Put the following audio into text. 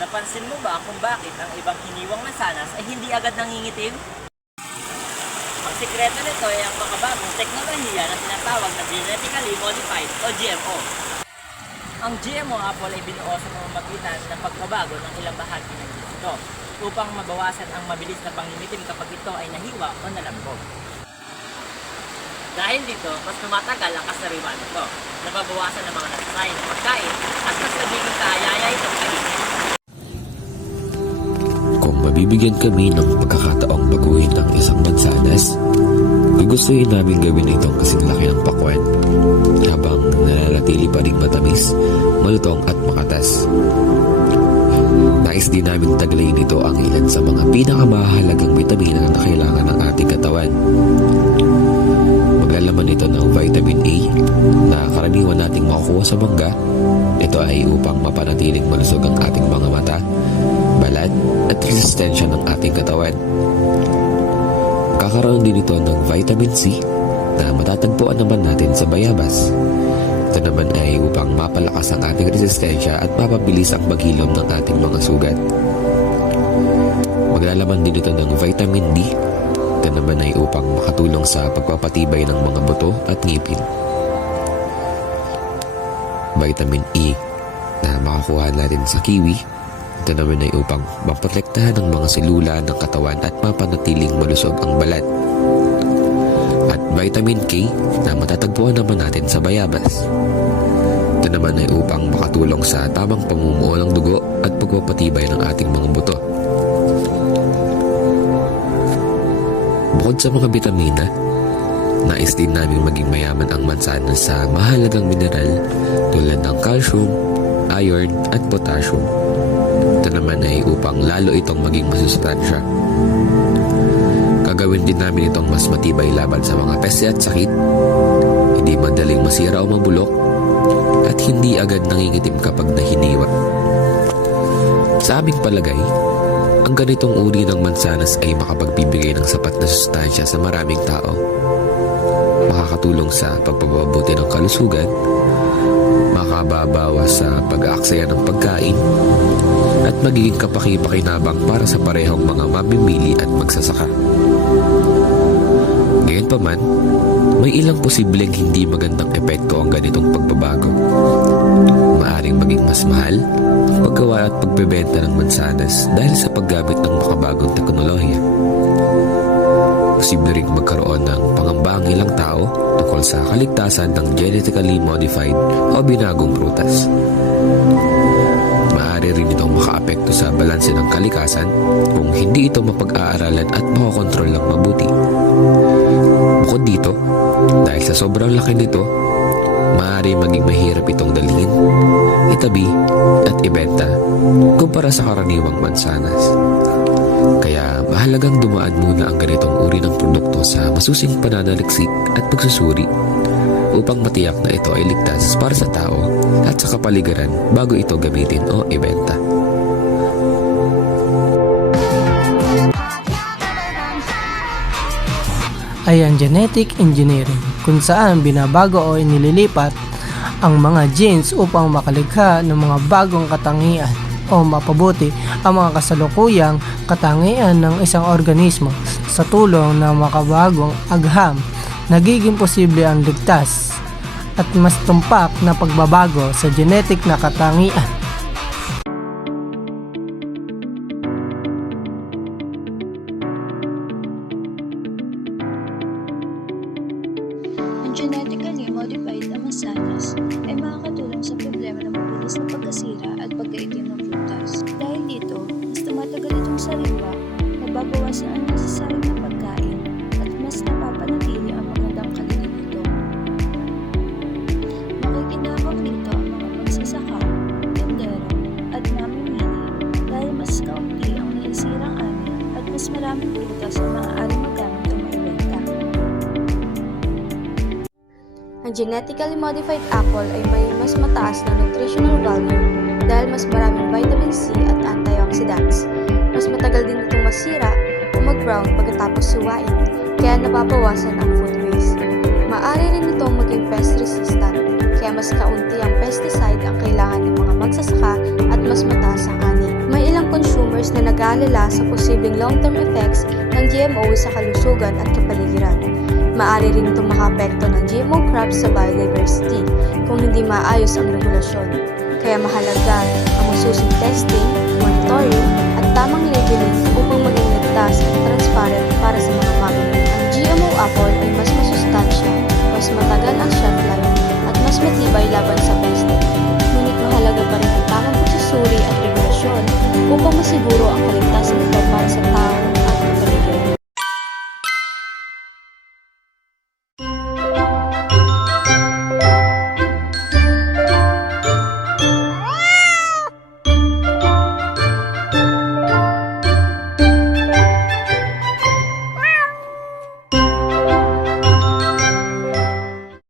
Napansin mo ba kung bakit ang ibang hiniwang mansanas ay hindi agad nangingitim? Ang sikreto nito ay ang makabagong teknolohiya na tinatawag na genetically modified o GMO. Ang GMO apple ay binuo sa pamamagitan ng pagbabago ng ilang bahagi ng genes nito upang mabawasan ang mabilis na pangingitim kapag ito ay nahiwa o nalambog. Dahil dito, mas tumatagal ang kasariwan nito, nababawasan ang mga nasasayang na pagkain at mas nagiging kaayaya itong kainin. Kung mabibigyan kami ng pagkakataong baguhin ng isang mansanas, gugustuhin namin gawin itong kasing laki ng pakwan habang nananatili pa rin matamis, malutong at makatas. Nais din namin taglayin ito ang ilan sa mga pinakamahalagang bitamina na kailangan ng ating katawan. Maglalaman ito ng vitamin A na karaniwan nating makukuha sa mangga. Ito ay upang mapanatiling malusog ang ating mga mata, balat at resistensya ng ating katawan. Kakaroon din ito ng vitamin C na matatagpuan naman natin sa bayabas. Ito naman ay upang mapalakas ang ating resistensya at mapabilis ang paghilom ng ating mga sugat. Maglalaman din ito ng vitamin D. Ito naman ay upang makatulong sa pagpapatibay ng mga buto at ngipin. Vitamin E na makakuha natin sa kiwi. Ito naman ay upang maprotektahan ang mga selula ng katawan at mapanatiling malusog ang balat. At vitamin K na matatagpuan naman natin sa bayabas. Ito naman ay upang makatulong sa tamang pamumuo ng dugo at pagpapatibay ng ating mga buto. Bukod sa mga bitamina, nais din namin maging mayaman ang mansanas sa mahalagang mineral tulad ng calcium, iron at potassium. Ito naman ay upang lalo itong maging masustansya. Gagawin din namin itong mas matibay laban sa mga peste at sakit, hindi madaling masira o mabulok, at hindi agad nangingitim kapag nahiniwa. Sa aming palagay, ang ganitong uri ng mansanas ay makapagbibigay ng sapat na sustansya sa maraming tao. Makakatulong sa pagpapabuti ng kalusugan, makababawas sa pag-aaksaya ng pagkain, at magiging kapaki-pakinabang para sa parehong mga mamimili at magsasaka. Gayunpaman, may ilang posibleng hindi magandang epekto ang ganitong pagbabago. Maaring maging mas mahal ang paggawa at pagbebenta ng mansanas dahil sa paggamit ng makabagong teknolohiya. Posible rin magkaroon ng pangamba ang ilang tao tungkol sa kaligtasan ng genetically modified o binagong prutas. Maaari rin itong makaapekto sa balanse ng kalikasan kung hindi ito mapag-aaralan at makokontrol ng mabuti. Bukod dito, dahil sa sobrang laki nito, maaari maging mahirap itong dalhin, itabi at ibenta kumpara sa karaniwang mansanas. Kaya mahalagang dumaan muna ang ganitong uri ng produkto sa masusing pananaliksik at pagsusuri upang matiyak na ito ay ligtas para sa tao at sa kapaligiran bago ito gamitin o ibenta. Ay ang genetic engineering, kung saan binabago o inililipat ang mga genes upang makalikha ng mga bagong katangian o mapabuti ang mga kasalukuyang katangian ng isang organismo. Sa tulong ng makabagong agham, nagiging posible ang ligtas at mas tumpak na pagbabago sa genetic na katangian. Ang genetically modified na mansanas ay makakatulong sa problema ng mabilis na pagkasira at pagkaitim ng prutas. Dahil dito, mas tumatagal itong sariwa, nababawasan ang nasasayang na pagkain, at mas napapanatili ang magandang kalidad nito. Makikinabang dito ang mga magsasaka, tindero, at mamimili dahil mas kaunti ang naisirang ani at mas maraming prutas ang maaaring magamit o maibenta. Ang genetically modified apple ay may mas mataas na nutritional value dahil mas maraming vitamin C at antioxidants. Mas matagal din itong masira o mag-brown pagkatapos suwain, kaya nababawasan ang food waste. Maaari rin itong maging pest resistant, kaya mas kaunti ang pesticide ang kailangan ng mga magsasaka at mas mataas ang ani. May ilang consumers na nag-aalala sa posibleng long-term effects ng GMO sa kalusugan at kapaligiran. Maaari rin itong makaapekto ng GMO crops sa biodiversity kung hindi maayos ang regulasyon. Kaya mahalaga ang masusing testing, monitoring, at tamang labeling upang maging ligtas at transparent para sa mga mamimili. Ang GMO apple ay mas masustansya, mas matagal ang shelf life, at mas matibay laban sa peste. Ngunit mahalaga pa rin ang tamang pagsusuri at regulasyon upang masiguro ang kaligtasan ng